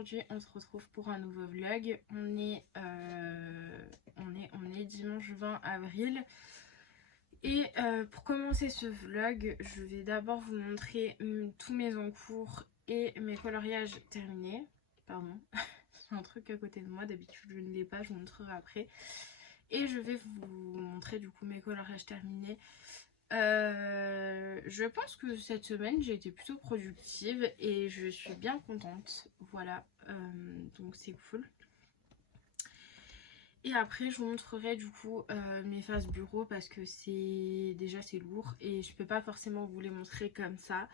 aujourd'hui on se retrouve pour un nouveau vlog. On est dimanche 20 avril. Et pour commencer ce vlog, je vais d'abord vous montrer tous mes encours et mes coloriages terminés. Pardon, j'ai un truc à côté de moi, d'habitude je ne l'ai pas, je vous montrerai après. Et je vais vous montrer du coup mes coloriages terminés. Je pense que cette semaine j'ai été plutôt productive et je suis bien contente, voilà, donc c'est cool. Et après je vous montrerai du coup mes faces bureau parce que c'est lourd et je peux pas forcément vous les montrer comme ça.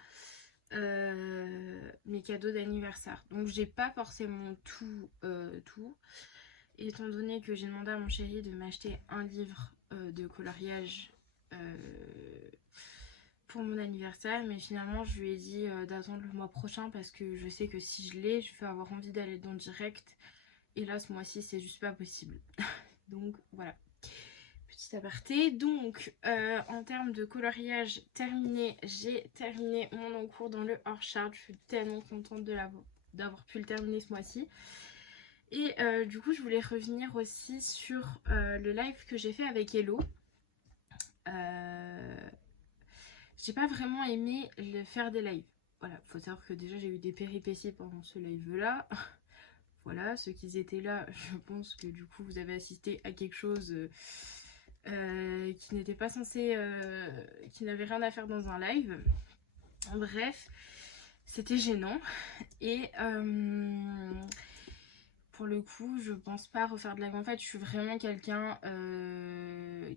Mes cadeaux d'anniversaire, donc j'ai pas forcément tout étant donné que j'ai demandé à mon chéri de m'acheter un livre de coloriage pour mon anniversaire, mais finalement je lui ai dit d'attendre le mois prochain parce que je sais que si je l'ai, je vais avoir envie d'aller dans le direct et là ce mois-ci c'est juste pas possible. Donc voilà, petit aparté. Donc en termes de coloriage terminé, j'ai terminé mon encours dans le hors-chart. Je suis tellement contente d'avoir pu le terminer ce mois-ci. Et du coup je voulais revenir aussi sur le live que j'ai fait avec Hello. J'ai pas vraiment aimé faire des lives. Voilà, faut savoir que déjà j'ai eu des péripéties pendant ce live là. Voilà, ceux qui étaient là, je pense que du coup vous avez assisté à quelque chose qui n'était pas censé, qui n'avait rien à faire dans un live. Bref, c'était gênant. Et pour le coup, je pense pas refaire de live. En fait, je suis vraiment quelqu'un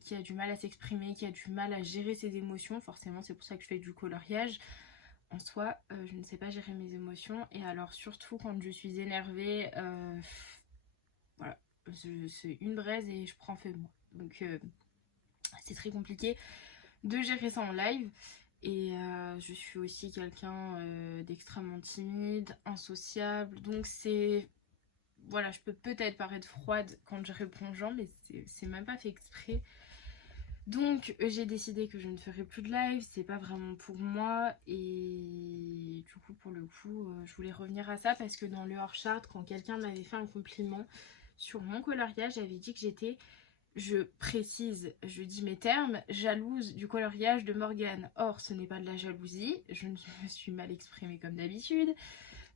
qui a du mal à s'exprimer, qui a du mal à gérer ses émotions. Forcément, c'est pour ça que je fais du coloriage. En soi, je ne sais pas gérer mes émotions. Et alors, surtout quand je suis énervée, voilà, c'est une braise et je prends feu de moi. Donc, c'est très compliqué de gérer ça en live. Et je suis aussi quelqu'un d'extrêmement timide, insociable. Donc, c'est... Voilà, je peux peut-être paraître froide quand je réponds aux gens, mais c'est même pas fait exprès. Donc j'ai décidé que je ne ferai plus de live, c'est pas vraiment pour moi. Et du coup pour le coup je voulais revenir à ça parce que dans le hors-chart, quand quelqu'un m'avait fait un compliment sur mon coloriage, j'avais dit que j'étais, je précise, je dis mes termes, jalouse du coloriage de Morgane. Or ce n'est pas de la jalousie, je me suis mal exprimée comme d'habitude.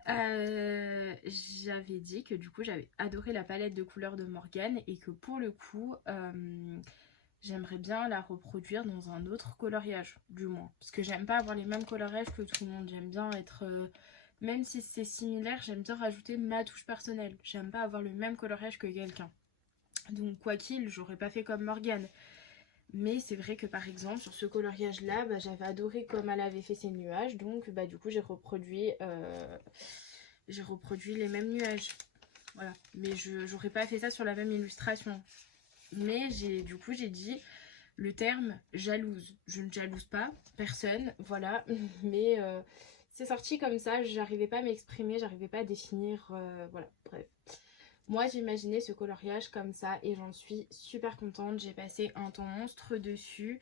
J'avais dit que du coup j'avais adoré la palette de couleurs de Morgane et que pour le coup j'aimerais bien la reproduire dans un autre coloriage, du moins. Parce que j'aime pas avoir les mêmes coloriages que tout le monde. J'aime bien être... même si c'est similaire, j'aime bien rajouter ma touche personnelle. J'aime pas avoir le même coloriage que quelqu'un. Donc quoi qu'il, j'aurais pas fait comme Morgane. Mais c'est vrai que par exemple, sur ce coloriage-là, j'avais adoré comme elle avait fait ses nuages. Donc du coup, j'ai reproduit les mêmes nuages. Voilà. Mais j'aurais pas fait ça sur la même illustration. Mais du coup j'ai dit le terme jalouse. Je ne jalouse pas personne, voilà. Mais c'est sorti comme ça, j'arrivais pas à m'exprimer, j'arrivais pas à définir, voilà, bref. Moi j'imaginais ce coloriage comme ça et j'en suis super contente. J'ai passé un temps monstre dessus.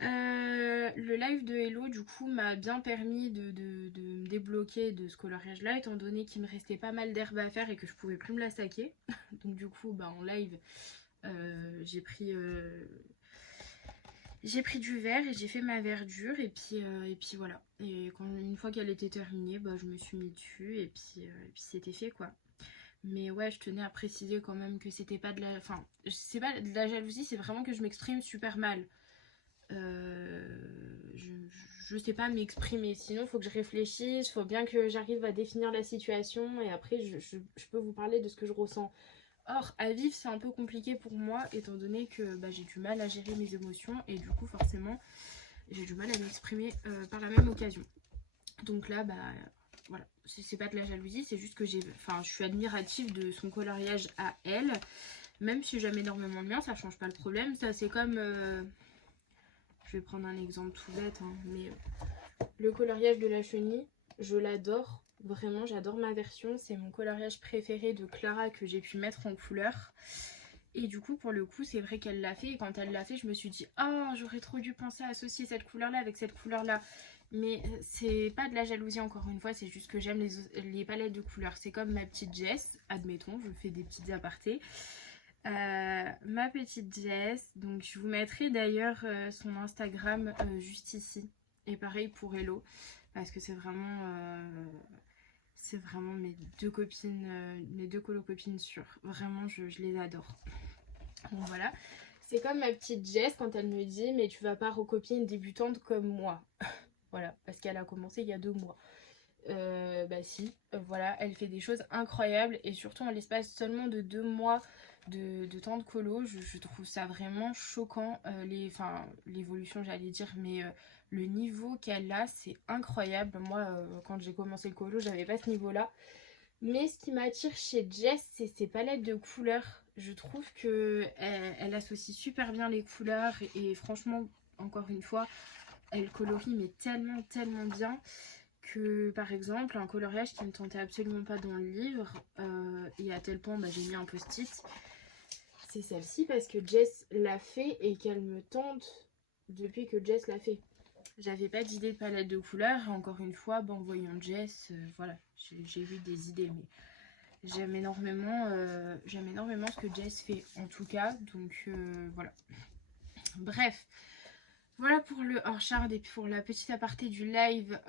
Le live de Hello du coup m'a bien permis de me débloquer de ce coloriage là, étant donné qu'il me restait pas mal d'herbe à faire et que je pouvais plus me la saquer. Donc du coup en live j'ai pris du vert et j'ai fait ma verdure et puis voilà. Et une fois qu'elle était terminée, je me suis mis dessus et puis c'était fait quoi. Mais ouais, je tenais à préciser quand même que c'était pas de la... Enfin, c'est pas de la jalousie, c'est vraiment que je m'exprime super mal. Je sais pas m'exprimer, sinon il faut que je réfléchisse, il faut bien que j'arrive à définir la situation et après je peux vous parler de ce que je ressens. Or, à vivre, c'est un peu compliqué pour moi, étant donné que j'ai du mal à gérer mes émotions et du coup, forcément, j'ai du mal à m'exprimer par la même occasion. Donc là, voilà, c'est pas de la jalousie, c'est juste que je suis admirative de son coloriage à elle, même si j'aime énormément le mien, ça change pas le problème. Ça, c'est comme, je vais prendre un exemple tout bête, hein, mais le coloriage de la chenille, je l'adore. Vraiment, j'adore ma version. C'est mon coloriage préféré de Clara que j'ai pu mettre en couleur. Et du coup, pour le coup, c'est vrai qu'elle l'a fait. Et quand elle l'a fait, je me suis dit, oh, j'aurais trop dû penser à associer cette couleur-là avec cette couleur-là. Mais c'est pas de la jalousie encore une fois, c'est juste que j'aime les palettes de couleurs. C'est comme ma petite Jess, admettons, je fais des petites apartés. Ma petite Jess, donc je vous mettrai d'ailleurs son Instagram juste ici. Et pareil pour Hello, parce que c'est vraiment mes deux copines, mes deux colo-copines sûres. Vraiment, je les adore. Donc voilà. C'est comme ma petite Jess quand elle me dit mais tu vas pas recopier une débutante comme moi. Voilà, parce qu'elle a commencé il y a 2 mois. Bah si, voilà, elle fait des choses incroyables et surtout en l'espace seulement de 2 mois de temps de colo, je trouve ça vraiment choquant. L'évolution, j'allais dire, mais le niveau qu'elle a, c'est incroyable. Moi, quand j'ai commencé le colo, j'avais pas ce niveau-là. Mais ce qui m'attire chez Jess, c'est ses palettes de couleurs. Je trouve que elle associe super bien les couleurs et franchement, encore une fois, elle colorie mais tellement tellement bien que par exemple un coloriage qui ne tentait absolument pas dans le livre et à tel point j'ai mis un post-it, c'est celle-ci parce que Jess l'a fait et qu'elle me tente depuis que Jess l'a fait. J'avais pas d'idée de palette de couleurs et encore une fois en voyant Jess, voilà, j'ai eu des idées mais j'aime énormément ce que Jess fait en tout cas, donc voilà. Bref, voilà pour le hors-charge et pour la petite aparté du live.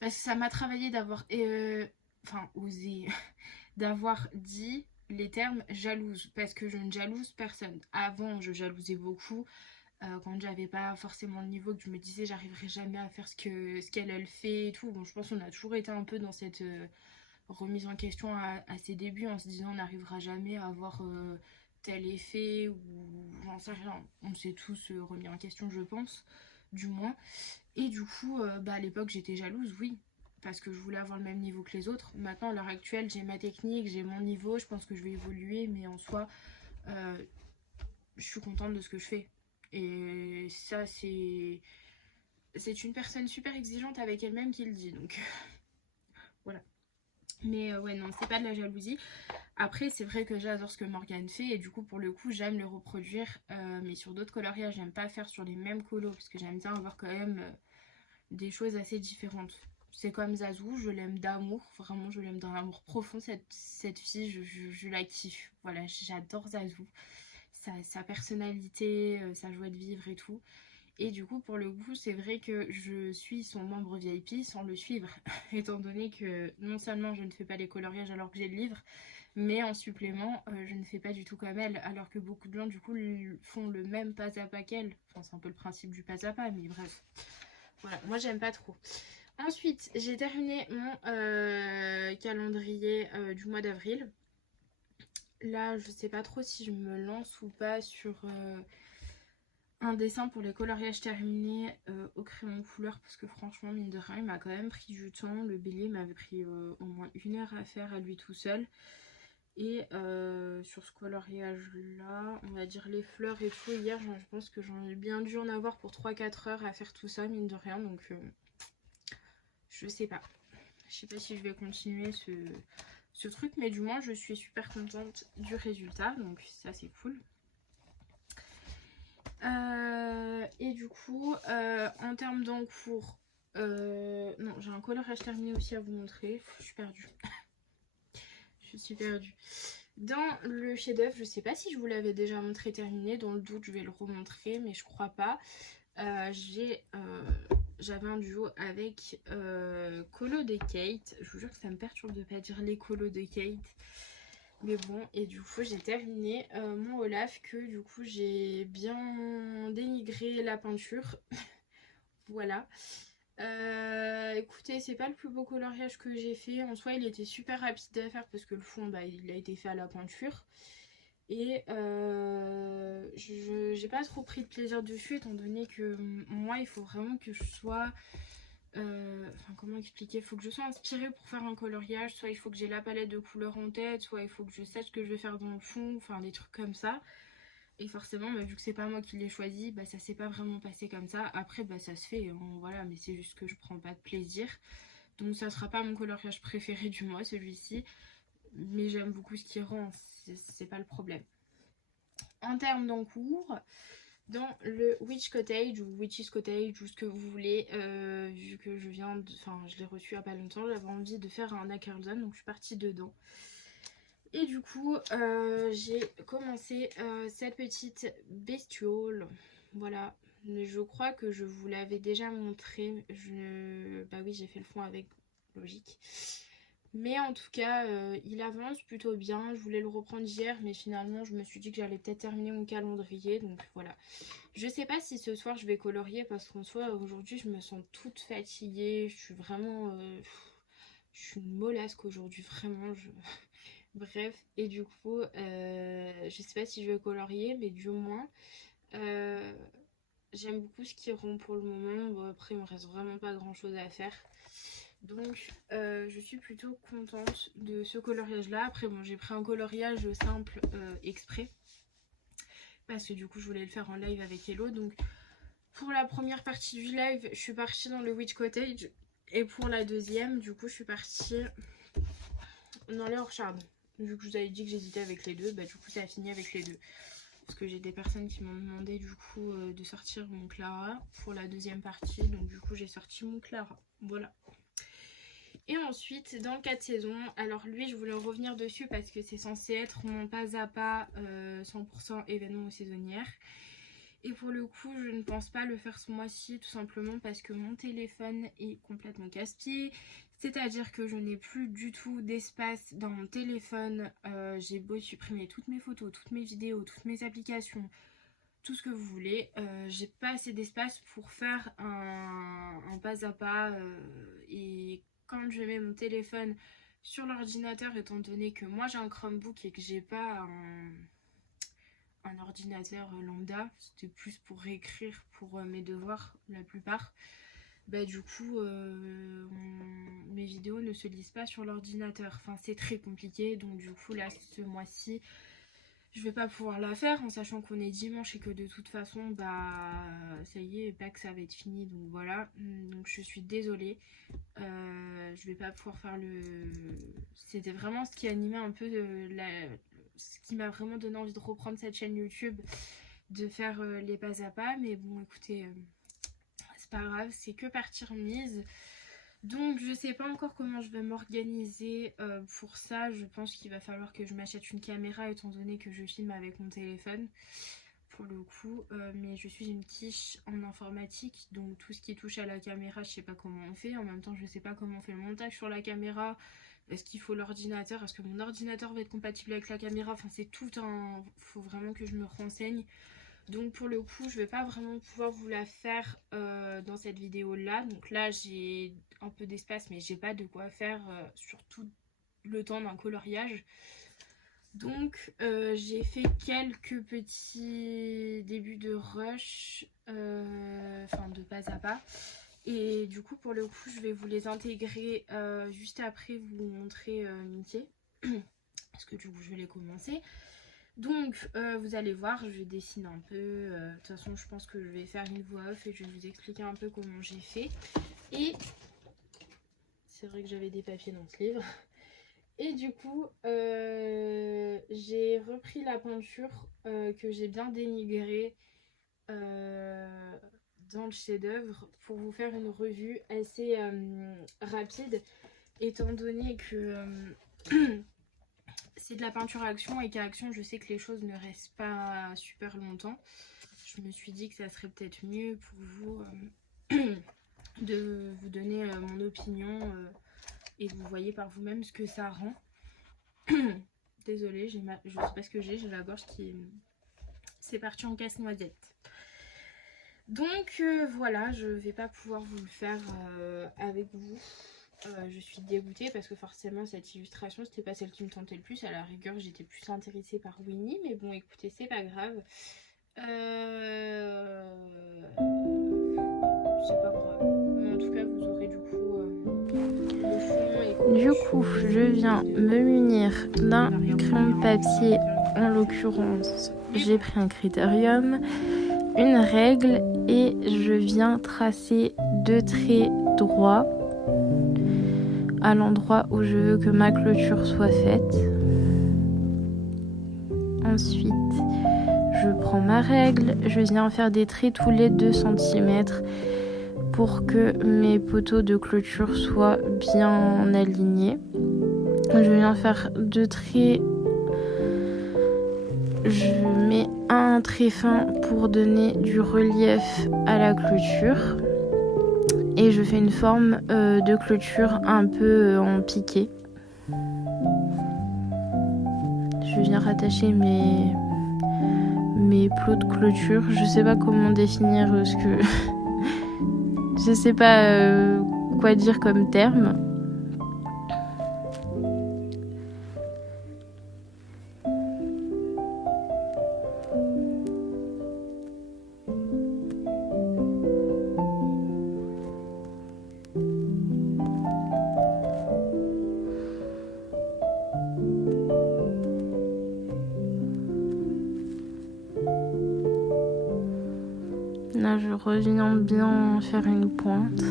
Parce que ça m'a travaillé d'avoir osé d'avoir dit les termes jalouse. Parce que je ne jalouse personne. Avant, je jalousais beaucoup. Quand j'avais pas forcément le niveau, que je me disais j'arriverai jamais à faire ce qu'elle elle fait et tout. Bon, je pense qu'on a toujours été un peu dans cette remise en question à ses débuts en se disant on n'arrivera jamais à avoir tel effet ou j'en sais rien. On s'est tous remis en question, je pense, du moins. Et du coup, à l'époque, j'étais jalouse, oui, parce que je voulais avoir le même niveau que les autres. Maintenant, à l'heure actuelle, j'ai ma technique, j'ai mon niveau, je pense que je vais évoluer, mais en soi, je suis contente de ce que je fais. Et ça, c'est une personne super exigeante avec elle-même qui le dit, donc voilà. Mais ouais, non, c'est pas de la jalousie. Après, c'est vrai que j'adore ce que Morgane fait et du coup, pour le coup, j'aime le reproduire. Mais sur d'autres coloriages, j'aime pas faire sur les mêmes colos parce que j'aime bien avoir quand même des choses assez différentes. C'est comme Zazou, je l'aime d'amour, vraiment je l'aime d'un amour profond, cette fille, je la kiffe. Voilà, j'adore Zazou, sa personnalité, sa joie de vivre et tout. Et du coup, pour le coup, c'est vrai que je suis son membre VIP sans le suivre, étant donné que non seulement je ne fais pas les coloriages alors que j'ai le livre, mais en supplément, je ne fais pas du tout comme elle, alors que beaucoup de gens, du coup, font le même pas à pas qu'elle. Enfin, c'est un peu le principe du pas à pas, mais bref. Voilà, moi j'aime pas trop. Ensuite, j'ai terminé mon calendrier du mois d'avril. Là, je sais pas trop si je me lance ou pas sur un dessin pour les coloriages terminés au crayon couleur parce que franchement, mine de rien, il m'a quand même pris du temps. Le bélier m'avait pris au moins 1 heure à faire à lui tout seul. Et sur ce coloriage là, on va dire les fleurs et tout, hier je pense que j'en ai bien dû en avoir pour 3-4 heures à faire tout ça, mine de rien, donc je sais pas. Je sais pas si je vais continuer ce truc, mais du moins je suis super contente du résultat, donc ça c'est cool. Et du coup, en termes d'encours, non, j'ai un coloriage terminé aussi à vous montrer. Je suis perdue. Je suis perdue. Dans le chef-d'œuvre, je sais pas si je vous l'avais déjà montré terminé. Dans le doute, je vais le remontrer, mais je crois pas. J'avais un duo avec Colo de Kate. Je vous jure que ça me perturbe de pas dire les Colo de Kate. Mais bon, et du coup j'ai terminé mon Olaf que du coup j'ai bien dénigré la peinture. Voilà. Écoutez, c'est pas le plus beau coloriage que j'ai fait. En soi, il était super rapide à faire parce que le fond, il a été fait à la peinture. Et j'ai pas trop pris de plaisir dessus étant donné que moi, il faut vraiment que je sois... Enfin, comment expliquer? Il faut que je sois inspirée pour faire un coloriage. Soit il faut que j'ai la palette de couleurs en tête, soit il faut que je sache ce que je vais faire dans le fond. Enfin, des trucs comme ça. Et forcément, vu que c'est pas moi qui l'ai choisi, ça s'est pas vraiment passé comme ça. Après, ça se fait, hein, voilà, mais c'est juste que je prends pas de plaisir. Donc ça sera pas mon coloriage préféré du mois, celui-ci. Mais j'aime beaucoup ce qu'il rend, c'est pas le problème. En termes d'encours, dans le Witch Cottage ou Witch's Cottage ou ce que vous voulez, vu que je l'ai reçu il y a pas longtemps, j'avais envie de faire un Ackerton, donc je suis partie dedans. Et du coup j'ai commencé cette petite bestiole, voilà. Mais je crois que je vous l'avais déjà montré, bah oui j'ai fait le fond avec, logique. Mais en tout cas, il avance plutôt bien. Je voulais le reprendre hier, mais finalement, je me suis dit que j'allais peut-être terminer mon calendrier. Donc voilà. Je sais pas si ce soir, je vais colorier parce qu'en soi, aujourd'hui, je me sens toute fatiguée. Je suis vraiment... je suis une mollasque aujourd'hui, vraiment. Bref, et du coup, je sais pas si je vais colorier, mais du moins... j'aime beaucoup ce qui rond pour le moment. Bon, après, il me reste vraiment pas grand-chose à faire. Donc je suis plutôt contente de ce coloriage là. Après bon, j'ai pris un coloriage simple exprès parce que du coup je voulais le faire en live avec Hello. Donc pour la première partie du live je suis partie dans le Witch Cottage, et pour la deuxième du coup je suis partie dans le Orchard. Vu que je vous avais dit que j'hésitais avec les deux, bah du coup ça a fini avec les deux, parce que j'ai des personnes qui m'ont demandé du coup de sortir mon Clara pour la deuxième partie. Donc du coup j'ai sorti mon Clara, voilà. Et ensuite dans le 4 saisons, alors lui je voulais revenir dessus parce que c'est censé être mon pas à pas 100% événement saisonnière. Et pour le coup je ne pense pas le faire ce mois-ci, tout simplement parce que mon téléphone est complètement casse-pied. C'est à dire que je n'ai plus du tout d'espace dans mon téléphone. J'ai beau supprimer toutes mes photos, toutes mes vidéos, toutes mes applications, tout ce que vous voulez, j'ai pas assez d'espace pour faire un pas à pas. Et quand je mets mon téléphone sur l'ordinateur, étant donné que moi j'ai un Chromebook et que j'ai pas un ordinateur lambda, c'était plus pour réécrire pour mes devoirs la plupart, bah du coup mes vidéos ne se lisent pas sur l'ordinateur, enfin c'est très compliqué. Donc du coup là ce mois-ci je vais pas pouvoir la faire, en sachant qu'on est dimanche et que de toute façon bah ça y est, que ça va être fini, donc voilà. Donc je suis désolée, je vais pas pouvoir faire c'était vraiment ce qui animait un peu ce qui m'a vraiment donné envie de reprendre cette chaîne YouTube, de faire les pas à pas. Mais bon écoutez, c'est pas grave, c'est que partie remise. Donc je sais pas encore comment je vais m'organiser pour ça. Je pense qu'il va falloir que je m'achète une caméra, étant donné que je filme avec mon téléphone pour le coup. Mais je suis une quiche en informatique, donc tout ce qui touche à la caméra je sais pas comment on fait. En même temps je sais pas comment on fait le montage sur la caméra. Est-ce qu'il faut l'ordinateur? Est-ce que mon ordinateur va être compatible avec la caméra? Enfin c'est tout un... faut vraiment que je me renseigne. Donc pour le coup je vais pas vraiment pouvoir vous la faire dans cette vidéo là. Donc là j'ai un peu d'espace, mais j'ai pas de quoi faire sur tout le temps d'un coloriage. Donc j'ai fait quelques petits débuts de rush, enfin de pas à pas. Et du coup pour le coup je vais vous les intégrer juste après, vous montrer Mickey. Parce que du coup je vais les commencer. Donc vous allez voir, je vais dessiner un peu. De toute façon je pense que je vais faire une voix off et je vais vous expliquer un peu comment j'ai fait. Et c'est vrai que j'avais des papiers dans ce livre. Et du coup j'ai repris la peinture que j'ai bien dénigrée dans le chef-d'œuvre pour vous faire une revue assez rapide, étant donné que c'est de la peinture à action et qu'à action je sais que les choses ne restent pas super longtemps. Je me suis dit que ça serait peut-être mieux pour vous de vous donner mon opinion et vous voyez par vous-même ce que ça rend. Désolée, je sais pas ce que j'ai la gorge qui c'est parti en casse-noisette. Donc voilà, je vais pas pouvoir vous le faire avec vous. Je suis dégoûtée parce que forcément cette illustration c'était pas celle qui me tentait le plus. À la rigueur j'étais plus intéressée par Winnie, mais bon écoutez c'est pas grave. C'est pas grave, mais en tout cas vous aurez du coup le fond. Du coup je viens me munir d'un crayon de papier, en l'occurrence j'ai pris un critérium, une règle, et je viens tracer 2 traits droits à l'endroit où je veux que ma clôture soit faite. Ensuite, je prends ma règle, je viens faire des traits tous les 2 cm pour que mes poteaux de clôture soient bien alignés. Je viens faire 2 traits, je mets un trait fin pour donner du relief à la clôture et je fais une forme de clôture un peu en piqué. Je viens rattacher mes plots de clôture. Je sais pas comment définir ce que... je sais pas quoi dire comme terme. Là, je reviens bien faire une pointe.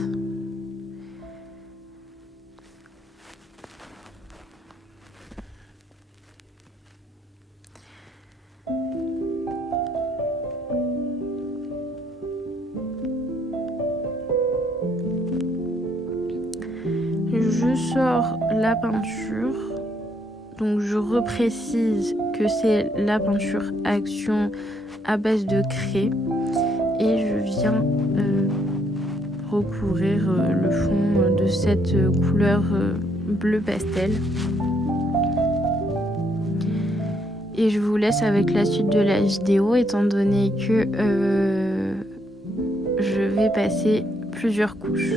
Je sors la peinture. Donc, je reprécise que c'est la peinture Action à base de craie. Et je viens recouvrir le fond de cette couleur bleu pastel. Et je vous laisse avec la suite de la vidéo étant donné que je vais passer plusieurs couches.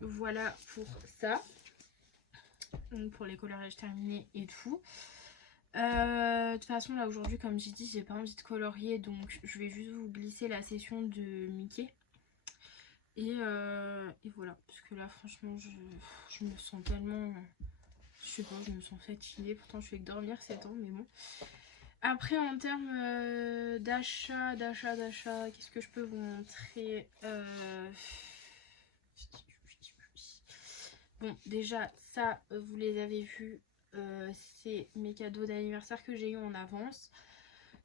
Donc voilà pour ça. Donc pour les coloriages terminés et tout. De toute façon là aujourd'hui comme j'ai dit j'ai pas envie de colorier, donc je vais juste vous glisser la session de Mickey. Et voilà, parce que là franchement je me sens tellement, je sais pas, je me sens fatiguée, pourtant je fais que dormir 7 ans mais bon. Après en termes d'achat, qu'est-ce que je peux vous montrer? Bon déjà ça vous les avez vus, c'est mes cadeaux d'anniversaire que j'ai eu en avance.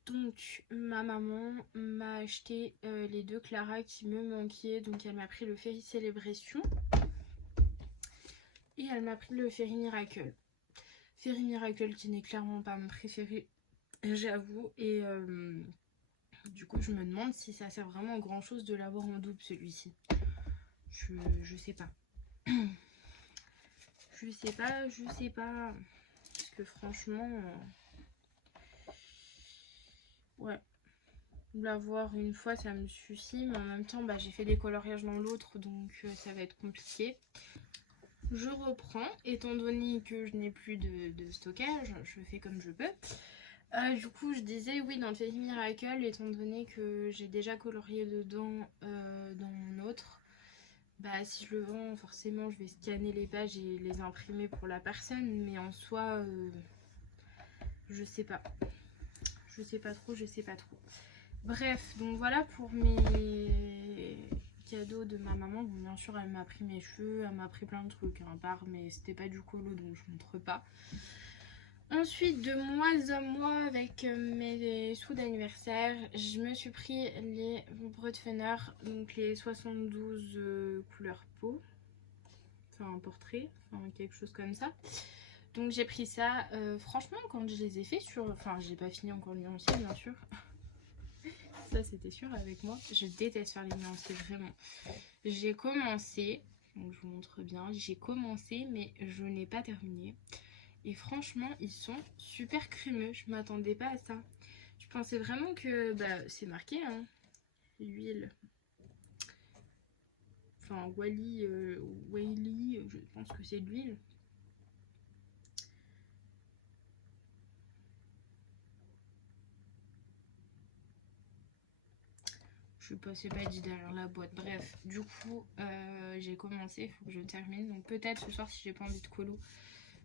Donc ma maman m'a acheté les 2 Clara qui me manquaient. Donc elle m'a pris le Fairy Celebration et elle m'a pris le Fairy Miracle. Fairy Miracle qui n'est clairement pas mon préféré, j'avoue. Et du coup je me demande si ça sert vraiment à grand chose de l'avoir en double celui-ci. Je sais pas. Je sais pas. Parce que franchement... ouais. L'avoir une fois ça me suffit, mais en même temps bah, j'ai fait des coloriages dans l'autre, donc ça va être compliqué. Je reprends, étant donné que je n'ai plus de stockage, je fais comme je peux. Du coup je disais oui, dans le Fairy Miracle, étant donné que j'ai déjà colorié dedans dans mon autre, bah si je le vends forcément je vais scanner les pages et les imprimer pour la personne, mais en soi je sais pas trop. Bref, donc voilà pour mes cadeaux de ma maman. Bon, bien sûr, elle m'a pris mes cheveux, elle m'a pris plein de trucs, hein, à part, mais c'était pas du colo, donc je montre pas. Ensuite, de mois à mois, avec mes sous d'anniversaire, je me suis pris les Brutfener, donc les 72 couleurs peau, enfin un portrait, enfin quelque chose comme ça. Donc j'ai pris ça. Franchement, quand je les ai fait sur... Enfin, j'ai pas fini encore le nuancier, bien sûr. Ça c'était sûr avec moi, je déteste faire les nuanciers vraiment. J'ai commencé, donc je vous montre bien, j'ai commencé mais je n'ai pas terminé. Et franchement ils sont super crémeux, je m'attendais pas à ça. Je pensais vraiment que, bah c'est marqué hein, l'huile. Enfin Wally, je pense que c'est de l'huile. Je sais pas, c'est pas dit derrière la boîte. Bref, du coup, j'ai commencé, il faut que je termine. Donc peut-être ce soir, si j'ai pas envie de colo,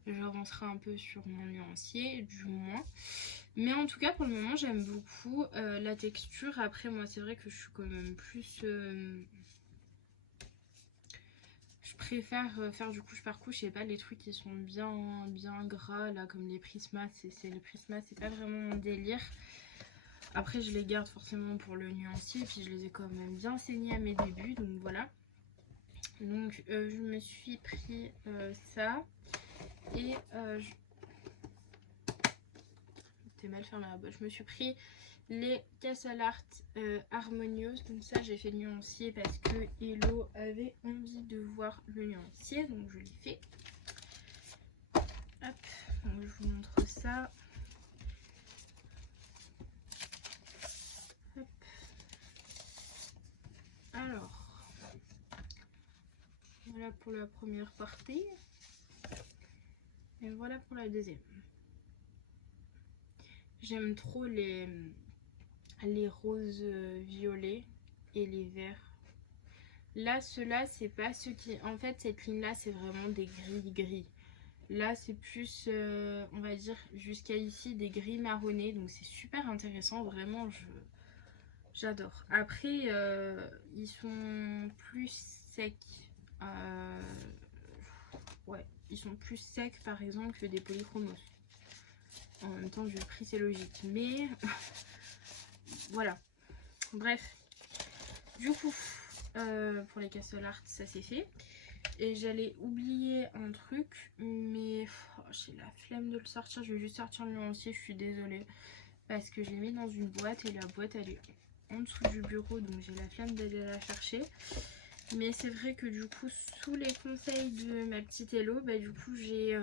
j'avancerai un peu sur mon nuancier, du moins. Mais en tout cas, pour le moment, j'aime beaucoup la texture. Après, moi, c'est vrai que je suis quand même plus... je préfère faire du couche par couche, je sais pas, les trucs qui sont bien gras, là, comme les Prisma. Les Prisma, c'est pas vraiment mon délire. Après je les garde forcément pour le nuancier, puis je les ai quand même bien saignés à mes débuts, donc voilà. Donc je me suis pris ça et t'es mal fermé la boîte. Je me suis pris les Castle Art harmonieuses, donc ça j'ai fait le nuancier parce que Hello avait envie de voir le nuancier, donc je l'ai fait. Hop, donc je vous montre ça. Alors, voilà pour la première partie. Et voilà pour la deuxième. J'aime trop les roses violets et les verts. Là, ceux-là, c'est pas ceux qui... En fait, cette ligne-là, c'est vraiment des gris-gris. Là, c'est plus, on va dire, jusqu'à ici, des gris marronnés. Donc, c'est super intéressant. Vraiment, j'adore. Après, ils sont plus secs. Ouais, ils sont plus secs, par exemple, que des polychromos. En même temps, vu le prix, c'est logique. Mais, voilà. Bref. Du coup, pour les Castle Art, ça c'est fait. Et j'allais oublier un truc, mais j'ai la flemme de le sortir. Je vais juste sortir le nuancier, je suis désolée. Parce que je l'ai mis dans une boîte et la boîte elle est en dessous du bureau, donc j'ai la flemme d'aller la chercher. Mais c'est vrai que du coup, sous les conseils de ma petite Hello, bah du coup j'ai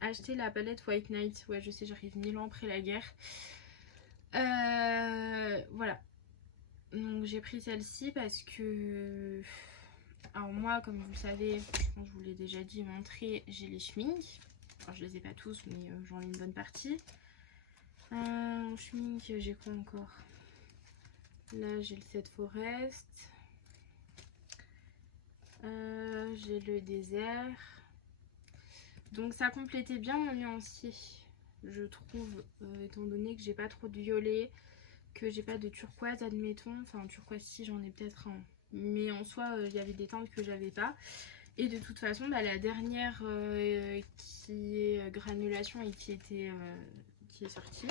acheté la palette White Knight. Ouais, je sais, j'arrive 1000 ans après la guerre. Voilà. Donc j'ai pris celle-ci parce que Alors moi, comme vous le savez, je pense que je vous l'ai déjà dit et montré, j'ai les schminks. Enfin, je les ai pas tous, mais j'en ai une bonne partie. En schmink, j'ai quoi encore? Là, j'ai le Set Forest. J'ai le désert. Donc ça complétait bien mon nuancier, je trouve, étant donné que j'ai pas trop de violet, que j'ai pas de turquoise, admettons. Enfin, turquoise, si, j'en ai peut-être un. Mais en soi, il y avait des teintes que j'avais pas. Et de toute façon, bah, la dernière qui est granulation et qui est sortie,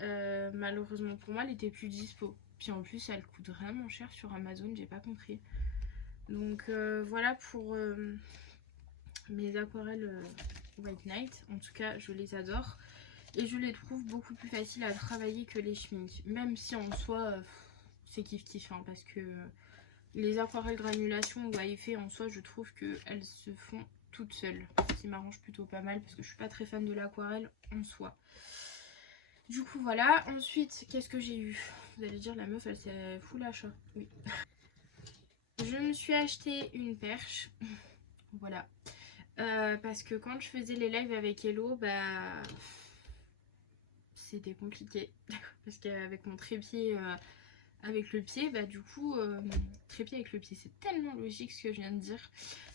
malheureusement pour moi, elle était plus dispo. Puis en plus, elle coûte vraiment cher sur Amazon, j'ai pas compris. Donc voilà pour mes aquarelles White Night. En tout cas, je les adore. Et je les trouve beaucoup plus faciles à travailler que les schminks. Même si en soi, c'est kiff kiff. Hein, parce que les aquarelles granulation ou à effet, en soi, je trouve qu'elles se font toutes seules. Ce qui m'arrange plutôt pas mal parce que je suis pas très fan de l'aquarelle en soi. Du coup, voilà. Ensuite, qu'est-ce que j'ai eu? Vous allez dire, la meuf, elle s'est full achat. Oui. Je me suis acheté une perche. Voilà. Parce que quand je faisais les lives avec Hello, bah c'était compliqué. Parce qu'avec mon trépied avec le pied, bah du coup, trépied avec le pied, c'est tellement logique ce que je viens de dire.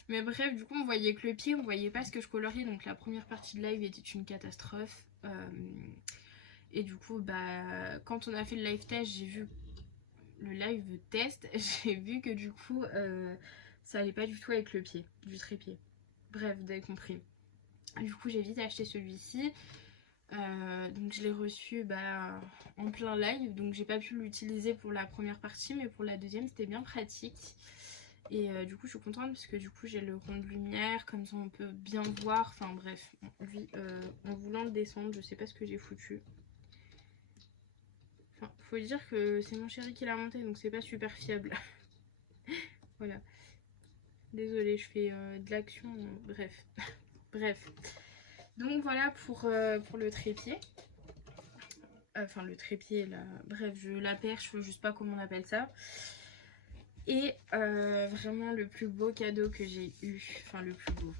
Mais bref, du coup, on voyait que le pied, on voyait pas ce que je coloriais. Donc la première partie de live était une catastrophe. Et du coup, bah quand on a fait le live test, j'ai vu j'ai vu que du coup, ça allait pas du tout avec le pied, du trépied. Bref, vous avez compris. Du coup, j'ai vite acheté celui-ci. Donc je l'ai reçu en plein live. Donc j'ai pas pu l'utiliser pour la première partie, mais pour la deuxième, c'était bien pratique. Et du coup, je suis contente parce que du coup, j'ai le rond de lumière. Comme ça, on peut bien voir. Enfin bref, lui, en voulant le descendre, je sais pas ce que j'ai foutu. Enfin, faut dire que c'est mon chéri qui l'a monté, donc c'est pas super fiable. Voilà. Désolée, je fais de l'action. Bref. Bref. Donc voilà pour le trépied. Enfin le trépied, là. Bref, la perche, je sais pas comment on appelle ça. Et vraiment le plus beau cadeau que j'ai eu. Enfin le plus beau.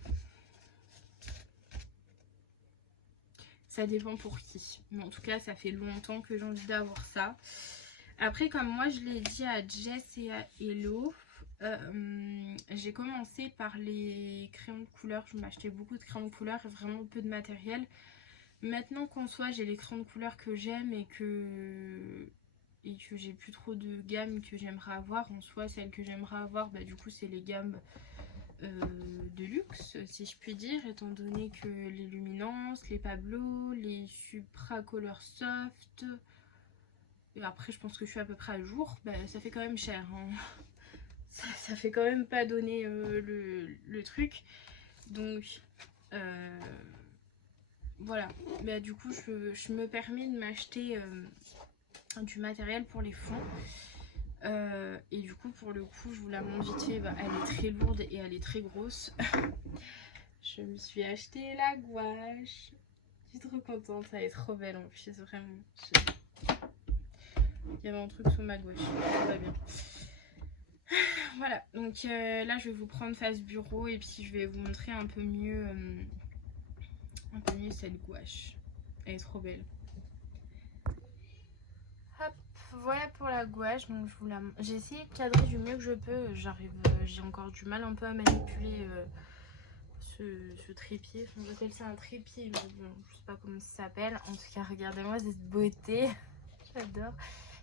Ça dépend pour qui. Mais en tout cas, ça fait longtemps que j'ai envie d'avoir ça. Après, comme moi, je l'ai dit à Jess et à Hello, j'ai commencé par les crayons de couleur. Je m'achetais beaucoup de crayons de couleur et vraiment peu de matériel. Maintenant qu'en soi, j'ai les crayons de couleur que j'aime et que j'ai plus trop de gammes que j'aimerais avoir. En soi, celles que j'aimerais avoir, bah, du coup, c'est les gammes de luxe, si je puis dire, étant donné que les Luminance, les Pablo, les Supra Color Soft, et après je pense que je suis à peu près à jour, bah, ça fait quand même cher, hein. Ça fait quand même pas donner le truc, donc voilà. Bah, du coup je me permets de m'acheter du matériel pour les fonds. Et du coup pour le coup je vous la montre vite fait, bah, elle est très lourde et elle est très grosse. Je me suis acheté la gouache. Je suis trop contente, elle est trop belle en plus, vraiment. Il y avait un truc sous ma gouache, tout va bien. Voilà, donc là je vais vous prendre face bureau et puis je vais vous montrer un peu mieux cette gouache. Elle est trop belle. Hop, voilà pour la gouache. Donc j'ai essayé de cadrer du mieux que je peux. J'ai encore du mal un peu à manipuler ce trépied. Enfin, j'appelle ça un trépied, mais bon, je sais pas comment ça s'appelle. En tout cas, regardez-moi cette beauté. J'adore.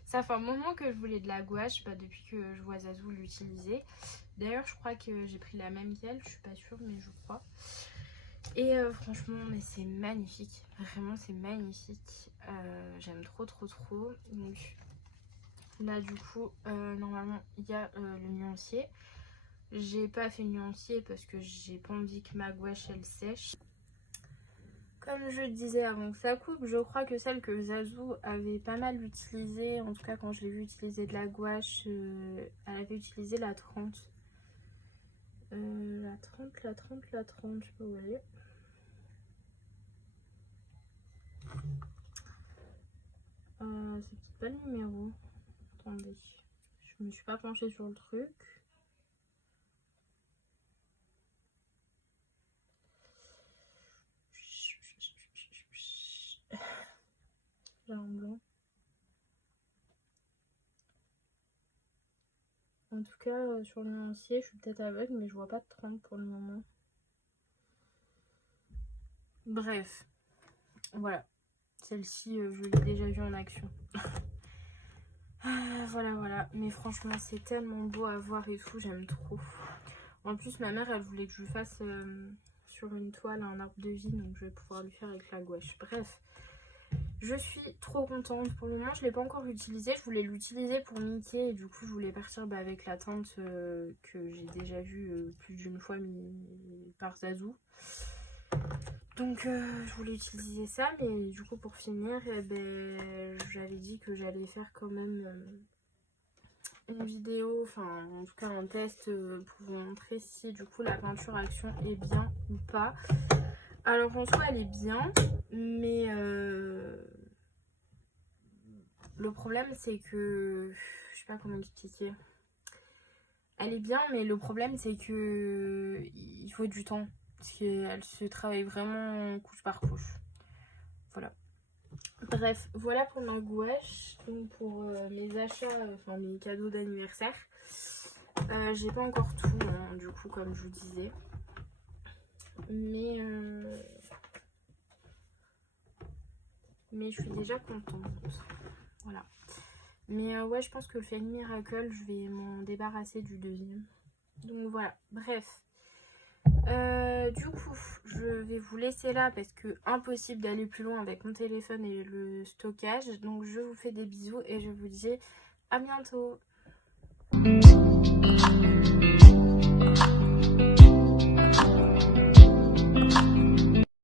Ça fait un moment que je voulais de la gouache, depuis que je vois Zazou l'utiliser. D'ailleurs, je crois que j'ai pris la même qu'elle, je suis pas sûre, mais je crois. Et franchement, mais c'est magnifique. Vraiment, c'est magnifique. J'aime trop, trop, trop. Donc là, du coup, normalement, il y a le nuancier. J'ai pas fait nuancier parce que j'ai pas envie que ma gouache elle sèche. Comme je disais avant que ça coupe, je crois que celle que Zazou avait pas mal utilisée, en tout cas quand je l'ai vu utiliser de la gouache, elle avait utilisé la 30. La 30, la 30, la 30, je sais pas où vous voyez. C'est peut-être pas le numéro. Attendez, je me suis pas penchée sur le truc. J'ai un blanc. En tout cas, sur le nuancier, je suis peut-être aveugle, mais je vois pas de trempe pour le moment. Bref, voilà. Celle-ci, je l'ai déjà vue en action. Voilà. Mais franchement, c'est tellement beau à voir et tout, j'aime trop. En plus, ma mère, elle voulait que je lui fasse sur une toile un arbre de vie, donc je vais pouvoir lui faire avec la gouache. Bref, je suis trop contente. Pour le moment, je ne l'ai pas encore utilisé. Je voulais l'utiliser pour Mickey et du coup, je voulais partir avec la teinte que j'ai déjà vue plus d'une fois par Zazou. Donc, je voulais utiliser ça, mais du coup, pour finir, j'avais dit que j'allais faire quand même une vidéo, enfin en tout cas un test pour vous montrer si du coup la peinture action est bien ou pas. Alors en soi elle est bien, mais le problème c'est que, je sais pas comment expliquer, elle est bien mais le problème c'est que il faut du temps, parce qu'elle se travaille vraiment couche par couche. Voilà. Bref, voilà pour ma gouache, donc pour mes achats, enfin mes cadeaux d'anniversaire. J'ai pas encore tout, hein, du coup, comme je vous disais. Mais je suis déjà contente. Voilà. Mais ouais, je pense que le Fairy Miracle, je vais m'en débarrasser du deuxième. Donc voilà, bref. Du coup, je vais vous laisser là parce que impossible d'aller plus loin avec mon téléphone et le stockage. Donc je vous fais des bisous et je vous dis à bientôt.